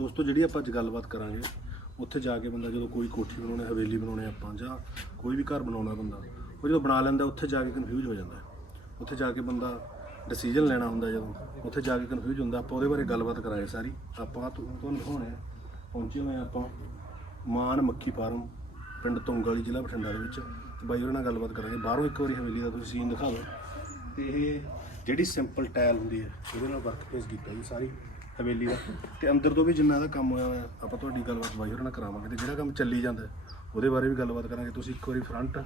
ਦੋਸਤੋ ਜਿਹੜੀ ਆਪਾਂ ਅੱਜ ਗੱਲਬਾਤ ਕਰਾਂਗੇ, ਉੱਥੇ ਜਾ ਕੇ ਬੰਦਾ ਜਦੋਂ ਕੋਈ ਕੋਠੀ ਬਣਾਉਣੀ, ਹਵੇਲੀ ਬਣਾਉਣੀ ਆਪਾਂ ਜਾਂ ਕੋਈ ਵੀ ਘਰ ਬਣਾਉਣਾ ਬੰਦਾ, ਉਹ ਜਦੋਂ ਬਣਾ ਲੈਂਦਾ, ਉੱਥੇ ਜਾ ਕੇ ਕਨਫਿਊਜ਼ ਹੋ ਜਾਂਦਾ ਉੱਥੇ ਜਾ ਕੇ ਬੰਦਾ ਡਿਸੀਜਨ ਲੈਣਾ ਹੁੰਦਾ ਜਦੋਂ, ਉੱਥੇ ਜਾ ਕੇ ਕਨਫਿਊਜ਼ ਹੁੰਦਾ, ਆਪਾਂ ਉਹਦੇ ਬਾਰੇ ਗੱਲਬਾਤ ਕਰਾਂਗੇ ਸਾਰੀ। ਆਪਾਂ ਤੁ- ਤੁਹਾਨੂੰ ਦਿਖਾਉਣੇ ਆ, ਪਹੁੰਚੇ ਹੋਏ ਆ ਆਪਾਂ ਮਾਨ ਮੱਖੀ ਫਾਰਮ, ਪਿੰਡ ਤੁੰਗ ਵਾਲੀ ਜ਼ਿਲ੍ਹਾ ਬਠਿੰਡਾ ਦੇ ਵਿੱਚ। ਤੇ ਬਾਈ ਉਹਨਾਂ ਨਾਲ ਗੱਲਬਾਤ ਕਰਾਂਗੇ। ਬਾਹਰੋਂ ਇੱਕ ਵਾਰੀ ਹਵੇਲੀ ਦਾ ਤੁਸੀਂ ਸੀਨ ਦਿਖਾ ਦਿਓ। ਤੇ ਇਹ ਜਿਹੜੀ ਸਿੰਪਲ ਟਾਇਲ ਹੁੰਦੀ ਹੈ, ਉਹਦੇ ਨਾਲ ਵਰਕ ਪੇਸ ਕੀਤਾ ਜੀ ਸਾਰੀ। ਹਵੇਲੀ ਦਾ। ਤੇ ਅੰਦਰ ਤੋਂ ਵੀ ਜਿੰਨਾ ਦਾ ਕੰਮ ਹੋਇਆ ਹੋਇਆ, ਆਪਾਂ ਤੁਹਾਡੀ ਗੱਲਬਾਤ ਬਾਈ ਹੋਰਾਂ ਨਾਲ ਕਰਾਵਾਂਗੇ ਤੇ ਜਿਹੜਾ ਕੰਮ ਚੱਲੀ ਜਾਂਦਾ, ਉਹਦੇ ਬਾਰੇ ਵੀ ਗੱਲਬਾਤ ਕਰਾਂਗੇ। ਤੁਸੀਂ ਇੱਕ ਵਾਰੀ ਫਰੰਟ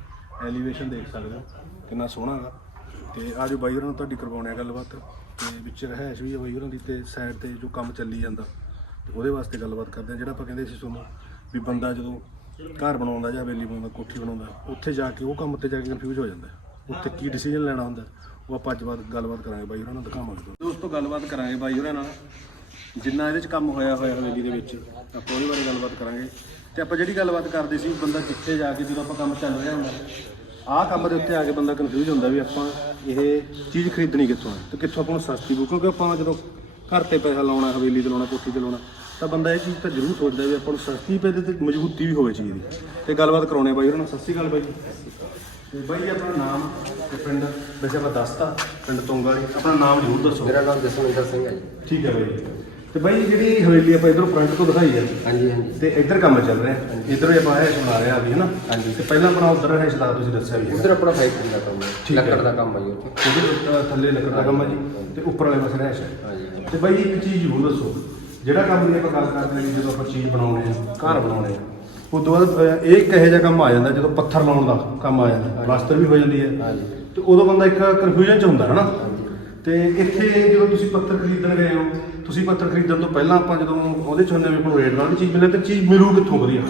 ਐਲੀਵੇਸ਼ਨ ਦੇਖ ਸਕਦੇ ਹੋ, ਕਿੰਨਾ ਸੋਹਣਾ ਹੈਗਾ ਤੇ ਜੋ ਬਾਈ ਹੋਰਾਂ ਨਾਲ ਤੁਹਾਡੀ ਕਰਵਾਉਣੇ ਆ ਗੱਲਬਾਤ। ਤੇ ਵਿੱਚ ਰਹਿائش ਵੀ ਹੈ ਬਾਈ ਹੋਰਾਂ ਦੀ ਤੇ ਸਾਈਡ ਤੇ ਜੋ ਕੰਮ ਚੱਲੀ ਜਾਂਦਾ, ਤੇ ਉਹਦੇ ਵਾਸਤੇ ਗੱਲਬਾਤ ਕਰਦੇ ਆ। ਜਿਹੜਾ ਆਪਾਂ ਕਹਿੰਦੇ ਸੀ ਤੁਹਾਨੂੰ ਵੀ ਬੰਦਾ ਜਦੋਂ ਘਰ ਬਣਾਉਂਦਾ ਜਾਂ ਹਵੇਲੀ ਬਣਾਉਂਦਾ, ਕੋਠੀ ਬਣਾਉਂਦਾ, ਉੱਥੇ ਜਾ ਕੇ ਉਹ ਕੰਮ ਤੇ ਜਾ ਕੇ ਕਨਫਿਊਜ਼ ਹੋ ਜਾਂਦਾ। ਉੱਥੇ ਕੀ ਡਿਸੀਜਨ ਲੈਣਾ ਹੁੰਦਾ, ਉਹ ਆਪਾਂ ਅੱਜ ਬਾਅਦ ਗੱਲਬਾਤ ਕਰਾਂਗੇ ਬਾਈ ਹੋਰਾਂ ਨਾਲ, ਦਿਖਾਵਾਂਗੇ ਦੋਸਤੋ, ਗੱਲਬਾਤ ਕਰਾਂਗੇ ਬਾਈ ਹੋਰਾਂ ਨਾਲ। ਜਿੰਨਾ ਇਹਦੇ ਚ ਕੰਮ ਹੋਇਆ ਹੋਇਆ ਹਵੇਲੀ ਦੇ ਵਿੱਚ ਆਪਾਂ ਉਹਦੇ ਬਾਰੇ ਗੱਲਬਾਤ ਕਰਾਂਗੇ। ਤੇ ਆਪਾਂ ਜਿਹੜੀ ਗੱਲਬਾਤ ਕਰਦੇ ਸੀ ਬੰਦਾ ਜਿੱਥੇ ਜਾ ਕੇ ਜਦੋਂ ਆਪਾਂ ਕੰਮ ਚੱਲ ਰਿਹਾ ਹੁੰਦਾ ਆਹ ਕੰਮ ਦੇ ਉੱਤੇ ਆ ਕੇ ਬੰਦਾ ਕਨਫਿਊਜ਼ ਹੁੰਦਾ ਵੀ ਆਪਾਂ ਇਹ ਚੀਜ਼ ਖਰੀਦਣੀ ਕਿੱਥੋਂ ਹੈ ਤੇ ਕਿੱਥੋਂ ਆਪਾਂ ਨੂੰ ਸਸਤੀ ਬੂ ਕਿਉਂਕਿ ਆਪਾਂ ਜਦੋਂ ਘਰ ਤੇ ਪੈਸਾ ਲਾਉਣਾ ਹਵੇਲੀ ਤੇ ਲਾਉਣਾ ਕੋਠੀ ਤੇ ਲਾਉਣਾ ਤਾਂ ਬੰਦਾ ਇਹ ਚੀਜ਼ ਤਾਂ ਜ਼ਰੂਰ ਸੋਚਦਾ ਵੀ ਆਪਾਂ ਨੂੰ ਸਸਤੀ ਪੈ ਤੇ ਮਜ਼ਬੂਤੀ ਵੀ ਹੋਵੇ ਚੀਜ਼ ਦੀ। ਤੇ ਗੱਲਬਾਤ ਕਰਾਉਣੇ ਬਾਈ ਉਹਨਾਂ ਨਾਲ। ਸਤਿ ਸ਼੍ਰੀ ਅਕਾਲ ਬਾਈ ਤੇ ਬਾਈ ਆਪਣਾ ਨਾਮ ਤੇ ਪਿੰਡ ਵੈਸੇ ਆਪਾਂ ਦੱਸਤਾ ਪਿੰਡ ਤੁੰਗਾ ਵਾਲੀ ਆਪਣਾ ਨਾਮ ਜ਼ਰੂਰ ਦੱਸੋ। ਮੇਰਾ ਨਾਮ ਜਸਵਿੰਦਰ ਸਿੰਘ ਹੈ ਜੀ। ਠੀਕ ਹੈ ਬਾਈ। ਤੇ ਬਾਈ ਜਿਹੜੀ ਹਵੇਲੀ ਆਪਾਂ ਇਧਰੋਂ ਫਰੰਟ ਤੋਂ ਦਿਖਾਈ ਹੈ ਹਾਂਜੀ ਹਾਂਜੀ। ਤੇ ਇੱਧਰ ਕੰਮ ਚੱਲ ਰਿਹਾ। ਇਧਰੋਂ ਹੀ ਆਪਾਂ ਇਹ ਬਣਾ ਰਹੇ ਵੀ ਹਨਾ? ਹਾਂਜੀ। ਤੇ ਪਹਿਲਾਂ ਆਪਣਾ ਉਧਰ ਹੈ ਦਾ ਤੁਸੀਂ ਦੱਸਿਆ ਵੀ ਉਧਰ ਆਪਣਾ ਫੈਕਟਰੀ ਦਾ ਕੰਮ ਹੈ। ਲੱਕੜ ਦਾ ਕੰਮ ਹੈ ਉੱਥੇ। ਉਹਦੇ ਥੱਲੇ ਲੱਕੜ ਦਾ ਕੰਮ ਹੈ ਜੀ ਤੇ ਉੱਪਰ ਵਾਲੇ ਪਾਸੇ ਰਹਿਸ਼ ਹੈ ਹਾਂਜੀ ਤੇ ਬਾਈ ਇੱਕ ਚੀਜ਼ ਜ਼ਰੂਰ ਦੱਸੋ ਜਿਹੜਾ ਕੰਮ ਦੀ ਆਪਾਂ ਗੱਲ ਕਰਦੇ ਹਾਂ ਜਦੋਂ ਆਪਾਂ ਚੀਜ਼ ਬਣਾਉਣੇ ਆ ਘਰ ਬਣਾਉਣੇ ਆ ਉਸ ਤੋਂ ਬਾਅਦ ਇਹ ਕਿਹੋ ਜਿਹਾ ਕੰਮ ਆ ਜਾਂਦਾ ਜਦੋਂ ਪੱਥਰ ਲਾਉਣ ਦਾ ਕੰਮ ਆ ਜਾਂਦਾ ਪਲਾਸਟਰ ਵੀ ਹੋ ਜਾਂਦੀ ਹੈ। ਹਾਂਜੀ। ਤੇ ਉਦੋਂ ਬੰਦਾ ਇੱਕ ਕਨਫਿਊਜ਼ਨ ਚ ਹੁੰਦਾ ਹੈ ਨਾ ਤੇ ਇੱਥੇ ਜਦੋਂ ਤੁਸੀਂ ਪੱਥਰ ਖਰੀਦਣ ਗਏ ਹੋ ਤੁਸੀਂ ਪੱਥਰ ਖਰੀਦਣ ਤੋਂ ਪਹਿਲਾਂ ਆਪਾਂ ਜਦੋਂ ਉਹਦੇ ਚ ਹੁੰਦੇ ਵੀ ਕੋਈ ਰੇਟ ਨਾਲ ਚੀਜ਼ ਮਿਲੇ ਤੇ ਚੀਜ਼ ਮਿਲੂ ਕਿੱਥੋਂ ਵਧੀਆ?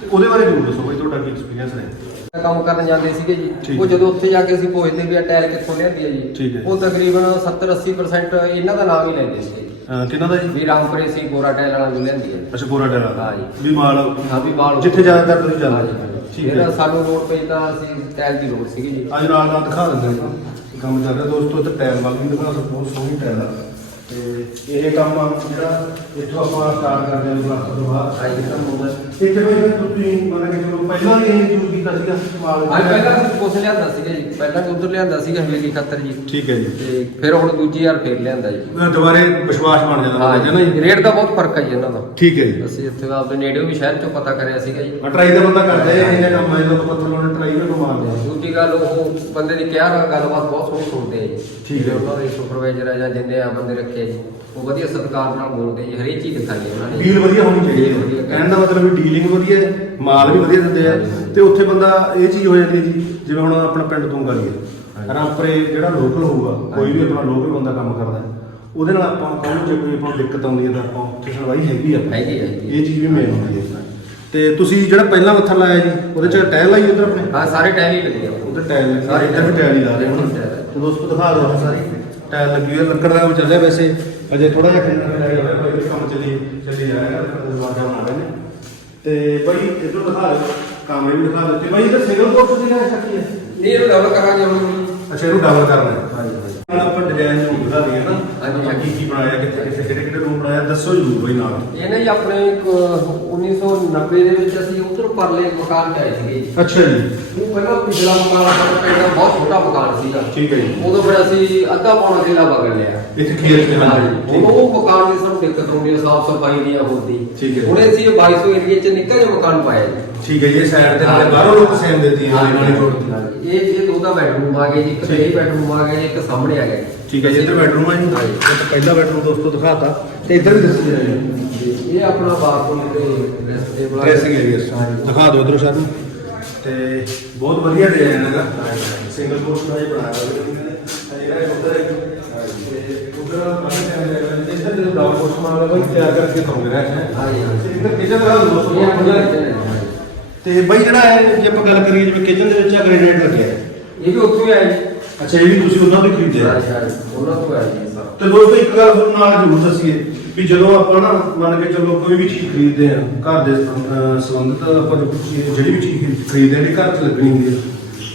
ਤੇ ਉਹਦੇ ਬਾਰੇ ਜ਼ਰੂਰ ਦੱਸੋ ਬਈ ਤੁਹਾਡਾ ਕੀ ਐਕਸਪੀਰੀਅੰਸ ਹੈ ਕੰਮ ਕਰਨ ਜਾਂਦੇ ਸੀਗੇ ਜੀ। ਉਹ। ਜਦੋਂ ਉੱਥੇ ਜਾ ਕੇ ਅਸੀਂ ਪੁੱਛਦੇ ਵੀ ਆ ਟਾਇਲ ਕਿੱਥੋਂ ਲਿਆਂਦੀ ਹੈ ਜੀ। ਉਹ ਤਕਰੀਬਨ 70 80% ਇਹਨਾਂ ਦਾ ਨਾਮ ਹੀ ਲੈਂਦੇ ਸੀ। ਕਿਹਨਾਂ ਦਾ ਜੀ? ਵੀ ਰਾਮਪੁਰੇ ਸੀ ਗੋਰਾ ਟਾਇਲ ਵਾਲਾ ਜੋ ਲਿਆਂਦੀ ਹੈ। ਅੱਛਾ ਗੋਰਾ ਡੇਰਾ ਹਾਂ ਜੀ। ਵੀ ਮਾਲ ਹਾਂ ਵੀ ਬਾਲ ਜਿੱਥੇ ਜ਼ਿਆਦਾਤਰ ਤੁਸੀਂ ਜਾਂਦੇ ਹੋ। ਠੀਕ ਹੈ। ਸਾਨੂੰ ਲੋੜ ਪਈ ਤਾਂ ਅਸੀਂ ਟਾਇਲ ਦੀ ਲੋੜ ਸੀਗੀ ਜੀ। ਅੱਜ ਨਾਲ ਨਾਲ ਦਿਖਾ ਦਿੰਦੇ ਹਾਂ। ਕੰਮ ਚੱਲ ਰਿਹਾ। ਦੋਸਤੋ ਇੱਥੇ ਟਾਇਲ ਵੱਲ ਦਿਖਾ ਬਹੁਤ ਸੋਹਣੀ ਟਾਇਲ ਆ। ਤੇ ਇਹ ਕੰਮ ਆ ਜਿਹੜਾ ਇੱਥੋਂ ਆਪਾਂ ਸਟਾਰਟ ਕਰਦੇ ਹਾਂ ਬਲਾਕ ਤੋਂ ਬਾਅਦ ਹਾਂਜੀ ਕੰਮ ਹੁੰਦਾ। ਇੱਥੇ ਬਈ ਤੁਸੀਂ ਮੰਨ ਕੇ ਚਲੋ ਪਹਿਲਾਂ ਵੀ ਇਹ ਯੂਜ਼ ਕੀਤਾ ਸੀਗਾ ਮਾਲ ਹਾਂ ਪਹਿਲਾਂ ਕੁਛ ਲਿਆਂਦਾ ਸੀਗਾ ਜੀ। ਪਹਿਲਾਂ ਉਧਰ ਲਿਆਂਦਾ ਸੀਗਾ ਹਵੇਲੀ ਖਾਤਰ ਜੀ। ਠੀਕ ਹੈ ਜੀ। ਤੇ ਫਿਰ ਹੁਣ ਦੂਜੀ ਵਾਰ ਫੇਰ ਲਿਆਂਦਾ ਜੀ। ਦੁਬਾਰੇ ਵਿਸ਼ਵਾਸ ਬਣ ਜਾਂਦਾ ਹਾਂ ਹੈ ਨਾ ਜੀ। ਰੇਟ ਦਾ ਬਹੁਤ ਫ਼ਰਕ ਹੈ ਜੀ ਇਹਨਾਂ ਦਾ। ਠੀਕ ਹੈ ਜੀ। ਅਸੀਂ ਇੱਥੇ ਆਪਦੇ ਨੇੜੇ ਵੀ ਸ਼ਹਿਰ ਚੋਂ ਪਤਾ ਕਰਿਆ ਸੀਗਾ ਜੀ। ਟਰਾਈ ਦਾ ਬੰਦਾ ਕਰਦਾ ਹੈ ਇਹ ਕੰਮ ਹੈ ਜਦੋਂ ਪੱਥਰ ਲਾਉਣ ਟਰਾਈ ਵੀ ਮਾਰਦੇ ਆ ਦੂਜੀ ਗੱਲ ਉਹ ਬੰਦੇ ਦੀ ਕਿਹਾ ਗੱਲਬਾਤ ਬਹੁਤ ਸੋਹਣੀ ਸੁਣਦੇ ਆ ਜੀ। ਠੀਕ ਹੈ। ਉਹਨਾਂ ਦੇ ਸੁਪਰਵਾਈਜ਼ਰ ਆ ਜਾਂ ਜਿੰਨੇ ਆ ਬੰਦੇ ਰੱਖੇ ਜੀ ਉਹ ਵਧੀਆ ਸਤਿਕਾਰ ਨਾਲ ਬੋਲਦੇ ਜੀ ਹਰੇਕ ਚੀਜ਼ ਦਿਖਾਈ ਹੈ ਉਹਨਾਂ ਨੇ ਡੀਲ ਵਧੀਆ ਹੋਣੀ ਚਾਹੀਦੀ Deal ਹੈ ਵਧੀਆ ਕਹਿਣ ਦਾ ਮਤਲਬ ਵੀ ਡੀਲਿੰਗ ਵਧੀਆ ਹੈ ਮਾਲ ਵੀ ਵਧੀਆ ਦਿੰਦੇ ਆ। ਤੇ ਉੱਥੇ ਬੰਦਾ ਇਹ ਚੀਜ਼ ਹੋ ਜਾਂਦੀ ਹੈ ਜੀ ਜਿਵੇਂ ਹੁਣ ਆਪਣਾ ਪਿੰਡ ਤੋਂ ਗਾਲੀ ਹੈ। ਰਾਮਪਰੇ ਜਿਹੜਾ ਲੋਕਲ ਹੋਊਗਾ ਕੋਈ ਵੀ ਆਪਣਾ ਲੋਕਲ ਬੰਦਾ ਕੰਮ ਕਰਦਾ ਹੈ, ਉਹਦੇ ਨਾਲ ਆਪਾਂ ਕਹੋ ਜੇ ਕੋਈ ਆਪਾਂ ਨੂੰ ਦਿੱਕਤ ਆਉਂਦੀ ਹੈ ਤਾਂ ਆਪਾਂ ਉੱਥੇ ਸੁਣਵਾਈ ਹੈਗੀ ਆ। ਹੈਗੀ ਹੈ ਇਹ ਚੀਜ਼ ਵੀ ਮੇਨ ਹੁੰਦੀ ਹੈ। ਤੇ ਤੁਸੀਂ ਜਿਹੜਾ ਪਹਿਲਾਂ ਪੱਥਰ ਲਾਇਆ ਜੀ ਉਹਦੇ ਚ ਟਾਇਲ ਲਾਈ ਉਧਰ ਆਪਣੇ? ਹਾਂ ਸਾਰੇ ਟਾਈਮ ਹੀ ਲੱਗੇ ਆ। ਉਧਰ ਟਾਇਲ ਸਾਰੇ ਇੱਧਰ ਵੀ ਟਾਇਲ ਹੀ ਲਾ ਰਹੇ ਹੁਣ। ਤੇ ਦੋਸਤੋ ਦਿਖਾ ਦਿਓ। ਸਾਰੀ ਟਾਇਲ ਲੱਗੀ ਹੋਈ ਹੈ ਲੱਕੜ ਦਾ ਕੰਮ ਚੱਲਿਆ ਵੈਸੇ। ਅਜੇ ਥੋੜਾ ਜਿਹਾ ਕੰਮ ਚੱਲੀ ਚੱਲੀ ਜਾ ਰਿਹਾ ਦਰਵਾਜ਼ਾ ਬਣਾ ਰਹੇ ਨੇ। ਤੇ ਬਈ ਇਧਰ ਦਿਖਾ ਦਿਓ ਕਾਮਰੇ ਵੀ ਦਿਖਾ ਦਿਓ। ਤੇ ਬਈ ਇਧਰ ਸਿੰਗਲ ਦੀ ਰਹਿ ਸਕਦੀ ਹੈ ਨਹੀਂ ਇਹਨੂੰ ਡਬਲ ਕਰਾਂਗੇ ਹੁਣ। ਅੱਛਾ ਇਹਨੂੰ ਡਬਲ ਕਰਨਾ ਹੈ ਹਾਂਜੀ ਹਾਂਜੀ ਨਾਲ ਆਪਾਂ ਡਿਜ਼ਾਈਨ ਨੂੰ ਦਿਖਾ ਦਈਏ ਨਾ ਹਾਂਜੀ। ਆਪਾਂ ਕੀ ਕੀ ਬਣਾਇਆ ਕਿੱਥੇ ਕਿੱਥੇ ਕਿਹੜੇ ਕਿਹੜੇ ਰੂਮ ਬਣਾਇਆ ਦੱਸੋ ਜਰੂਰ ਬਈ ਨਾਲ। ਇਹ ਨਾ ਜੀ ਆਪਣੇ ਇੱਕ 1990 ਦੇ ਵਿੱਚ ਅਸੀਂ ਉਧਰ ਪਰਲੇ ਮਕਾਨ 'ਚ ਆਏ ਸੀਗੇ ਜੀ। ਅੱਛਾ ਜੀ। ਉਹ ਪਹਿਲਾਂ ਪਿਛਲਾ ਮਕਾਨ ਪਿੰਡ ਦਾ ਬਹੁਤ ਛੋਟਾ ਮਕਾਨ ਸੀਗਾ। ਠੀਕ ਹੈ ਜੀ। ਉਦੋਂ ਫਿਰ ਅਸੀਂ ਅੱਧਾ ਪੌਣਾ ਕਿੱਲਾ ਬਗਲ ਲਿਆ। ਇੱਥੇ ਖੇਤ ਨਾਲ ਹਾਂਜੀ। ਹੁਣ ਉਹ ਮਕਾਨ ਦੀ ਸਾਨੂੰ ਦਿੱਕਤ ਹੁੰਦੀ ਹੈ ਸਾਫ਼ ਸਫ਼ਾਈ ਦੀ। ਹੁੰਦੀ ਠੀਕ ਹੈ। ਹੁਣ ਅਸੀਂ ਇਹ 2200 ਏਰੀਏ 'ਚ ਨਿੱਕਾ ਜਿਹਾ ਮਕਾਨ ਪਾਇਆ ਜੀ। ਠੀਕ ਹੈ ਜੀ ਇਹ ਸਾਈਡ ਤੇ ਨਾਲੇ ਬਾਹਰੋਂ ਲੋਕ ਸੇਮ ਦੇਤੀ ਹੈ ਨਾਲੇ ਜੋੜ ਦਿੱਤੀ ਇਹ ਇਹ ਦੋ ਦਾ ਬੈਡਰੂਮ ਆ ਗਿਆ ਜੀ ਇੱਕ। ਇਹ ਬੈਡਰੂਮ ਆ ਗਿਆ ਜੀ ਇੱਕ ਸਾਹਮਣੇ ਆ ਗਿਆ ਜੀ। ਠੀਕ ਹੈ ਜੀ ਇੱਧਰ ਬੈਡਰੂਮ ਹੈ ਜੀ। ਇੱਕ ਪਹਿਲਾ ਬੈਡਰੂਮ ਦੋਸਤੋ ਦਿਖਾਤਾ। ਤੇ ਇੱਧਰ ਵੀ ਦੱਸੋ ਜੀ ਇਹ ਆਪਣਾ ਬਾਥਰੂਮ ਤੇ ਰੈਸਟ ਟੇਬਲ ਆ। ਡਰੈਸਿੰਗ ਏਰੀਆ ਹਾਂਜੀ। ਦਿਖਾ ਦਿਓ ਇਧਰੋਂ ਸਾਨੂੰ ਤੇ ਬਹੁਤ ਵਧੀਆ ਡਿਜ਼ਾਈਨ ਹੈਗਾ ਸਿੰਗਲ ਕੋਰਸ ਦਾ ਹੀ ਬਣਾਇਆ ਹੋਇਆ ਤੇ ਜਿਹੜਾ ਇਹ ਉੱਧਰ ਹੈ ਤੇ ਉੱਧਰ ਬਾਕੀ ਟਾਈਮ ਦੇ ਇੱਧਰ ਜਦੋਂ ਡਾਊਨ ਕੋਰਸ ਮਾਲ ਉਹ ਤਿਆਰ ਕਰਕੇ ਦਊਂਗੇ ਰਹਿ ਹੈ ਹਾਂਜੀ ਇੱਧਰ ਦਾ ਦੋਸਤੋ? ਤੇ ਬਈ ਜਿਹੜਾ ਹੈ ਜੇ ਆਪਾਂ ਗੱਲ ਕਰੀਏ ਜਿਵੇਂ ਕਿਚਨ ਦੇ ਵਿੱਚ ਆ ਗ੍ਰੇਨਾਈਟ ਲੱਗਿਆ। ਹੈ ਇਹ ਵੀ ਉੱਥੋਂ ਹੀ ਆਇਆ ਜੀ। ਅੱਛਾ ਇਹ ਵੀ ਤੁਸੀਂ ਉਹਨਾਂ ਤੋਂ ਹੀ ਖਰੀਦਿਆ? ਹੈ? ਉਹਨਾਂ ਤੋਂ ਆਇਆ ਜੀ ਸਰ ਤੇ ਦੋਸਤੋ ਇੱਕ ਗੱਲ ਤੁਹਾਨੂੰ ਨਾਲ ਜ਼ਰੂਰ ਦੱਸੀਏ ਵੀ ਜਦੋਂ ਆਪਾਂ ਨਾ ਮੰਨ ਕੇ ਚੱਲੋ ਕੋਈ ਵੀ ਚੀਜ਼ ਖਰੀਦਦੇ ਆ ਘਰ ਦੇ ਅਹ, ਸੰਬੰਧਿਤ ਆਪਾਂ ਜੋ ਚੀਜ਼- ਜਿਹੜੀ ਵੀ ਚੀਜ਼ ਖਰੀ- ਖਰੀਦਦੇ ਆ ਜਿਹੜੀ ਘਰ 'ਚ ਲੱਗਣੀ ਹੁੰਦੀ ਆ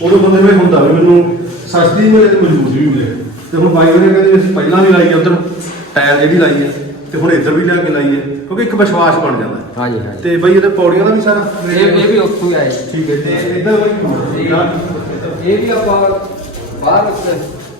ਉਦੋਂ ਬੰਦੇ ਨੂੰ ਇਹ ਹੁੰਦਾ ਵੀ ਮੈਨੂੰ ਸਸਤੀ ਮਿਲੇ ਤੇ ਮਜ਼ਬੂਤ ਵੀ ਮਿਲੇ। ਤੇ ਹੁਣ ਬਾਈ ਉਹਨੇ ਕਹਿੰਦੇ ਵੀ ਅਸੀਂ ਪਹਿਲਾਂ ਵੀ ਲਾਈ ਆ ਉਧਰ ਟਾਇਰ ਜਿਹੜੀ ਲਾਈ ਆ। ਤੇ ਹੁਣ ਇੱਧਰ ਵੀ ਲਿਆ ਕੇ ਲਾਈਏ ਕਿਉਂਕਿ ਇੱਕ ਵਿਸ਼ਵਾਸ ਬਣ ਜਾਂਦਾ ਹੈ। ਹਾਂਜੀ ਹਾਂਜੀ ਤੇ ਬਈ ਇਹਦੇ ਪੌੜੀਆਂ ਦਾ ਵੀ ਸਾਰਾ ਇਹ ਇਹ ਵੀ ਉੱਥੋਂ ਹੀ ਆਏ। ਠੀਕ ਹੈ ਤੇ ਇੱਧਰ ਬਈ ਇਹ ਵੀ ਆਪਾਂ ਬਾਹਰ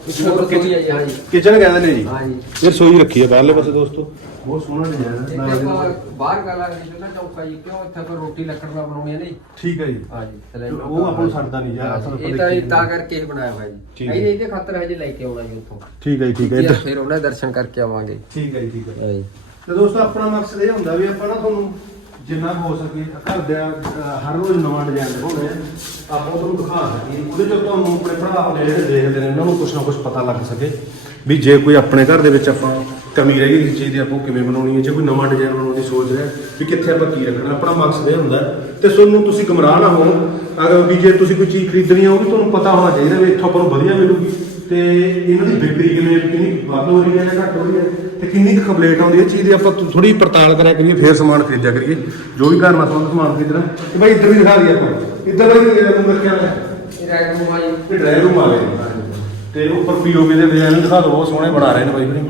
ਹੀ ਜੀ, ਕਿਚਨ ਕਹਿੰਦੇ ਨੇ ਜੀ। ਹਾਂਜੀ ਇਹ ਰਸੋਈ ਰੱਖੀ ਹੈ ਬਾਹਰਲੇ ਪਾਸੇ ਦੋਸਤੋ। ਬਹੁਤ ਸੋਹਣਾ ਡਿਜ਼ਾਈਨ ਹੈ ਬਾਹਰ ਗੱਲ ਰਹੀ ਨਾ ਚੌਕਾ ਜੀ ਕਿਉਂ ਇੱਥੇ ਆਪਾਂ ਰੋਟੀ ਲੱਕੜ ਨਾਲ ਬਣਾਉਣੀ ਹੈ ਨਹੀਂ? ਠੀਕ ਹੈ ਜੀ ਹਾਂਜੀ ਸਿਲੰਡਰ ਉਹ ਆਪਾਂ ਨੂੰ ਛੱਡਦਾ ਨਹੀਂ ਯਾਰ, ਅਸਲ ਇਹ ਤਾਂ ਇਹ ਤਾਂ ਕਰਕੇ ਇਹ ਬਣਾਇਆ ਹੋਇਆ ਠੀਕ ਜੀ ਹੈ। ਇਹਦੇ ਇਹਦੇ ਖਾਤਰ ਹਜੇ ਲੈ ਕੇ ਆਉਣਾ ਜੀ ਉੱਥੋਂ। ਠੀਕ ਹੈ ਜੀ ਠੀਕ ਹੈ ਜੀ ਇੱਧਰ ਫਿਰ ਉਹਨਾਂ ਦੇ ਦਰਸ਼ਨ ਕਰਕੇ ਆਵਾਂਗੇ। ਠੀਕ ਹੈ ਜੀ ਠੀਕ ਹੈ ਤੇ ਦੋਸਤੋ ਆਪਣਾ ਮਕਸਦ ਇਹ ਹੁੰਦਾ ਵੀ ਆਪਾਂ ਨਾ ਤੁਹਾਨੂੰ ਜਿੰਨਾ ਕੁ ਹੋ ਸਕੇ, ਘਰ ਦੇ ਹਰ ਰੋਜ਼ ਨਵਾਂ ਡਿਜ਼ਾਈਨ ਦਿਖਾਉਣੇ ਆ। ਆਪਾਂ ਉਹਨੂੰ ਦਿਖਾ ਸਕੀਏ। ਉਹਦੇ ਚ ਤੁਹਾਨੂੰ ਆਪਣੇ ਭਰਾ ਨੇ ਜਿਹੜੇ ਦੇਖਦੇ ਨੇ, ਉਹਨਾਂ ਨੂੰ ਕੁਝ ਨਾ ਕੁਝ ਪਤਾ ਲੱਗ ਸਕੇ ਵੀ ਜੇ ਕੋਈ ਆਪਣੇ ਘਰ ਦੇ ਵਿੱਚ ਆਪਾਂ ਕਮੀ ਰਹਿ ਗਈ ਕਿਸੇ ਚੀਜ਼ ਦੀ, ਆਪਾਂ ਉਹ ਕਿਵੇਂ ਬਣਾਉਣੀ ਹੈ? ਜੇ ਕੋਈ ਨਵਾਂ ਡਿਜ਼ਾਈਨ ਬਣਾਉਣ ਦੀ ਸੋਚ ਰਿਹਾ, ਵੀ ਕਿੱਥੇ ਆਪਾਂ ਕੀ ਰੱਖਣਾ? ਆਪਣਾ ਮਕਸਦ ਇਹ ਹੁੰਦਾ। ਹੈ ਤੇ ਤੁਹਾਨੂੰ ਤੁਸੀਂ ਗਮਰਾਹ ਨਾ ਹੋਵੋ। ਅਗਰ ਵੀ ਜੇ ਤੁਸੀਂ ਕੋਈ ਚੀਜ਼ ਖਰੀਦਣੀ ਆ, ਉਹ ਵੀ ਤੁਹਾਨੂੰ ਪਤਾ ਹੋਣਾ ਚਾਹੀਦਾ ਵੀ ਇੱਥੋਂ ਆਪਾਂ ਨੂੰ ਵਧੀਆ ਮਿਲੂਗੀ। ਤੇ ਇਹਨਾਂ ਦੀ ਵਿਕਰੀ ਕਿਵੇਂ, ਕਿੰਨੀ ਵੱਧ ਹੋ ਰਹੀ ਹੈ ਜਾਂ ਘੱਟ ਹੋ ਰਹੀ ਹੈ? ਤੇ ਕਿੰਨੀ ਕੁ ਕੰਪਲੇਂਟ ਆਉਂਦੀ ਹੈ? ਚੀਜ਼ ਦੀ ਆਪਾਂ ਥੋੜੀ ਪੜਤਾਲ ਕਰਿਆ ਕਰੀਏ ਫੇਰ ਸਮਾਨ ਖਰੀਦਿਆ ਕਰੀਏ। ਜੋ ਵੀ ਘਰ ਨਾਲ ਸੰਬੰਧਿਤ ਸਮਾਨ ਖਰੀਦਣਾ ਤੇ ਭਾਈ ਇੱਧਰ ਵੀ ਦਿਖਾ ਦਈਏ ਆਪਾਂ। ਇੱਧਰ ਭਾਈ ਇਹ ਰੂਮ ਰੱਖਿਆ ਹੋਇਆ? ਹੈ ਇਹ ਰੈਕ ਰੂਮ ਆ ਜੀ ਇਹ ਡਰਾਈਵ ਰੂਮ ਆ ਗਿਆ ਤੇ ਉੱਪਰ ਪੀਓਪੀ ਦੇ ਡਿਜ਼ਾਈਨ ਦਿਖਾ ਦਿਓ ਬਹੁਤ ਸੋਹਣੇ ਬਣਾ ਰਹੇ ਨੇ ਬਾਈ ਵੀਰੇ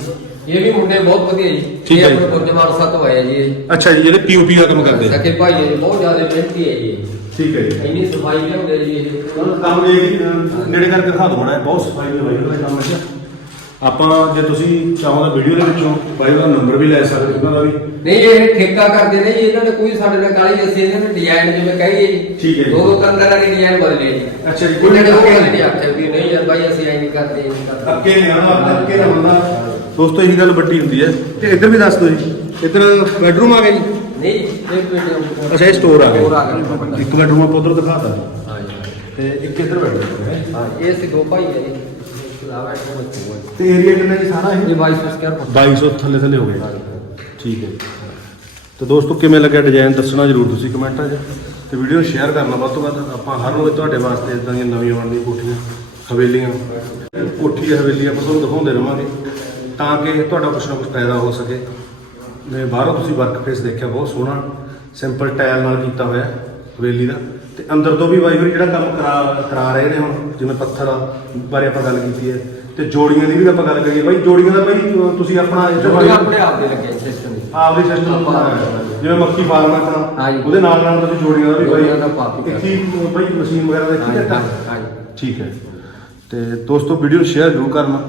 ਇਹ ਵੀ ਮੁੰਡੇ ਬਹੁਤ ਵਧੀਆ ਜੀ। ਠੀਕ ਇਹ ਹੈ। ਆਪਣੇ ਗੁਰਜਮਾਨ ਸਾਹਿਬ ਤੋਂ ਆਏ ਆ ਜੀ ਇਹ। ਅੱਛਾ ਜੀ ਜਿਹੜੇ ਪੀਓਪੀ ਦਾ ਕੰਮ ਕਰਦੇ ਸਕੇ ਭਾਈ ਹੈ ਜੀ, ਬਹੁਤ ਜ਼ਿਆਦਾ ਮਿਹਨਤੀ ਹੈ ਜੀ। ਠੀਕ ਹੈ ਜੀ। ਇੰਨੀ ਸਫ਼ਾਈ ਲਿਆਉਂਦੇ ਜੀ ਇਹ। ਕੰਮ ਇਹ ਨੇੜੇ ਕਰਕੇ ਦਿਖਾ ਦੋ ਬਣਾ ਬਹੁਤ ਸਫ਼ਾਈ ਦੇ ਬਾਈ ਦਾ ਕੰਮ ਹੈ ਆਪਾਂ ਜੇ ਤੁਸੀਂ ਚਾਹੋ ਤਾਂ ਵੀਡੀਓ ਦੇ ਵਿੱਚੋਂ ਬਾਈ ਦਾ ਨੰਬਰ ਵੀ ਲੈ ਸਕਦੇ ਹੋ ਉਹਨਾਂ ਦਾ ਵੀ। ਨਹੀਂ ਇਹ ਠੇਕਾ ਕਰਦੇ ਨੇ ਜੀ ਇਹਨਾਂ ਨੇ ਕੋਈ ਸਾਡੇ ਨਾਲ ਕਾਲੀ ਦੱਸੀ ਇਹਨਾਂ ਨੇ ਡਿਜ਼ਾਈਨ ਜਿਵੇਂ ਕਹੀਏ ਜੀ। ਠੀਕ ਹੈ ਜੀ। ਦੋ ਦੋ ਕੰਦਰਾਂ ਦੇ ਡਿਜ਼ਾਈਨ ਬਦਲੇ ਜੀ। ਅੱਛਾ ਜੀ, ਕੋਈ ਕੋਈ ਨੇ ਉਹ ਨਹੀਂ। ਆਖਿਆ ਵੀ ਨਹੀਂ ਯਾਰ ਭਾਈ ਅਸੀਂ ਐ ਨਹੀਂ ਕਰਦੇ ਇਹ ਨਹੀਂ ਕਰਦੇ। ਅੱਕੇ ਨਹੀਂ ਆਉਂਦਾ ਅੱਕੇ ਨਾ ਹੁੰਦਾ ਦੋਸਤੋ ਇਹੀ ਗੱਲ ਵੱਡੀ ਹੁੰਦੀ ਹੈ। ਤੇ ਇੱਧਰ ਵੀ ਦੱਸ ਦਿਓ ਜੀ। ਇੱਧਰ ਬੈਡਰੂਮ ਆ ਗਿਆ ਜੀ। ਨਹੀਂ ਇੱਕ ਮਿੰਟ ਅੱਛਾ ਇਹ ਸਟੋਰ ਆ Store ਆ ਗਿਆ ਗਿਆ। ਇੱਕ ਬੈਡਰੂਮ ਆਪਾਂ ਉਧਰ ਦਿਖਾਤਾ ਹਾਂ ਜੀ। ਤੇ ਇੱਕ ਇੱਧਰ ਬੈਡਰੂਮ ਹੈ ਹਾਂ ਇਹ ਸੀ ਦੋ ਭਾਈ ਹੈ ਜੀ। ਇੱਕ ਤੇ ਏਰੀਆ ਕਿੰਨਾ ਜੀ ਸਾਰਾ ਇਹ? ਇਹ 22 ਸਕੁਅਰ ਫੁੱਟ। 2200 ਥੱਲੇ ਥੱਲੇ ਹੋ ਗਿਆ ਠੀਕ ਹੈ। ਤੇ ਦੋਸਤੋ ਕਿਵੇਂ ਲੱਗਿਆ ਡਿਜ਼ਾਈਨ ਦੱਸਣਾ ਜ਼ਰੂਰ ਤੁਸੀਂ ਕਮੈਂਟਾਂ 'ਚ ਤੇ ਵੀਡੀਓ ਸ਼ੇਅਰ ਕਰਨਾ ਵੱਧ ਤੋਂ ਵੱਧ। ਆਪਾਂ ਹਰ ਰੋਜ਼ ਤੁਹਾਡੇ ਵਾਸਤੇ ਇਦਾਂ ਦੀਆਂ ਨਵੀਆਂ ਬਣਦੀਆਂ ਕੋਠੀਆਂ ਹਵੇਲੀਆਂ। ਕੋਠੀ ਹਵੇਲੀ ਆਪਾਂ ਤੁਹਾਨੂੰ ਦਿਖਾਉਂਦੇ ਰਵਾਂਗੇ ਤਾਂ ਕਿ ਤੁਹਾਡਾ ਕੁਛ ਨਾ ਕੁਛ ਫਾਇਦਾ ਹੋ ਸਕੇ। ਜਿਵੇਂ ਬਾਹਰੋਂ ਤੁਸੀਂ ਵਰਕ ਫੇਸ ਦੇਖਿਆ ਬਹੁਤ ਸੋਹਣਾ ਸਿੰਪਲ ਟਾਇਲ ਨਾਲ ਕੀਤਾ ਹੋਇਆ ਹੈ ਹਵੇਲੀ ਦਾ। ਤੇ ਅੰਦਰ ਤੋਂ ਵੀ ਵਾਈਫਰ ਜਿਹੜਾ ਕੰਮ ਕਰਾ ਕਰਾ ਰਹੇ ਨੇ ਹੁਣ ਜਿਵੇਂ ਪੱਥਰ ਬਾਰੇ ਆਪਾਂ ਗੱਲ ਕੀਤੀ ਹੈ। ਤੇ ਜੋੜੀਆਂ ਦੀ ਵੀ ਆਪਾਂ ਗੱਲ ਕਰੀਏ। ਬਾਈ ਜੋੜੀਆਂ ਦਾ ਬਾਈ ਤੁਸੀਂ ਆਪਣਾ ਇੱਧਰ ਜੋ ਵਾਲੀ- ਆਪਣੇ ਆਪ ਦੇ ਲੱਗੇ ਸਿਸਟਮ ਆਪਦੇ ਸਿਸਟਮ ਬਣਾਇਆ ਜਿਵੇਂ ਮੱਖੀ ਫਾਰਮ ਆਪਣਾ। ਉਹਦੇ ਨਾਲ ਨਾਲ ਤੁਸੀਂ ਜੋੜੀਆਂ ਦਾ ਵੀ ਬਾਈ ਜੋੜੀਆਂ। ਇੱਥੇ ਬਾਈ ਮਸ਼ੀਨ ਵਗੈਰਾ ਦਾ ਇੱਥੇ? ਹਾਂਜੀ ਠੀਕ ਹੈ। ਤੇ ਦੋਸਤੋ ਵੀਡੀਓ ਨੂੰ ਸ਼ੇਅਰ ਜ਼ਰੂਰ ਕਰਨਾ।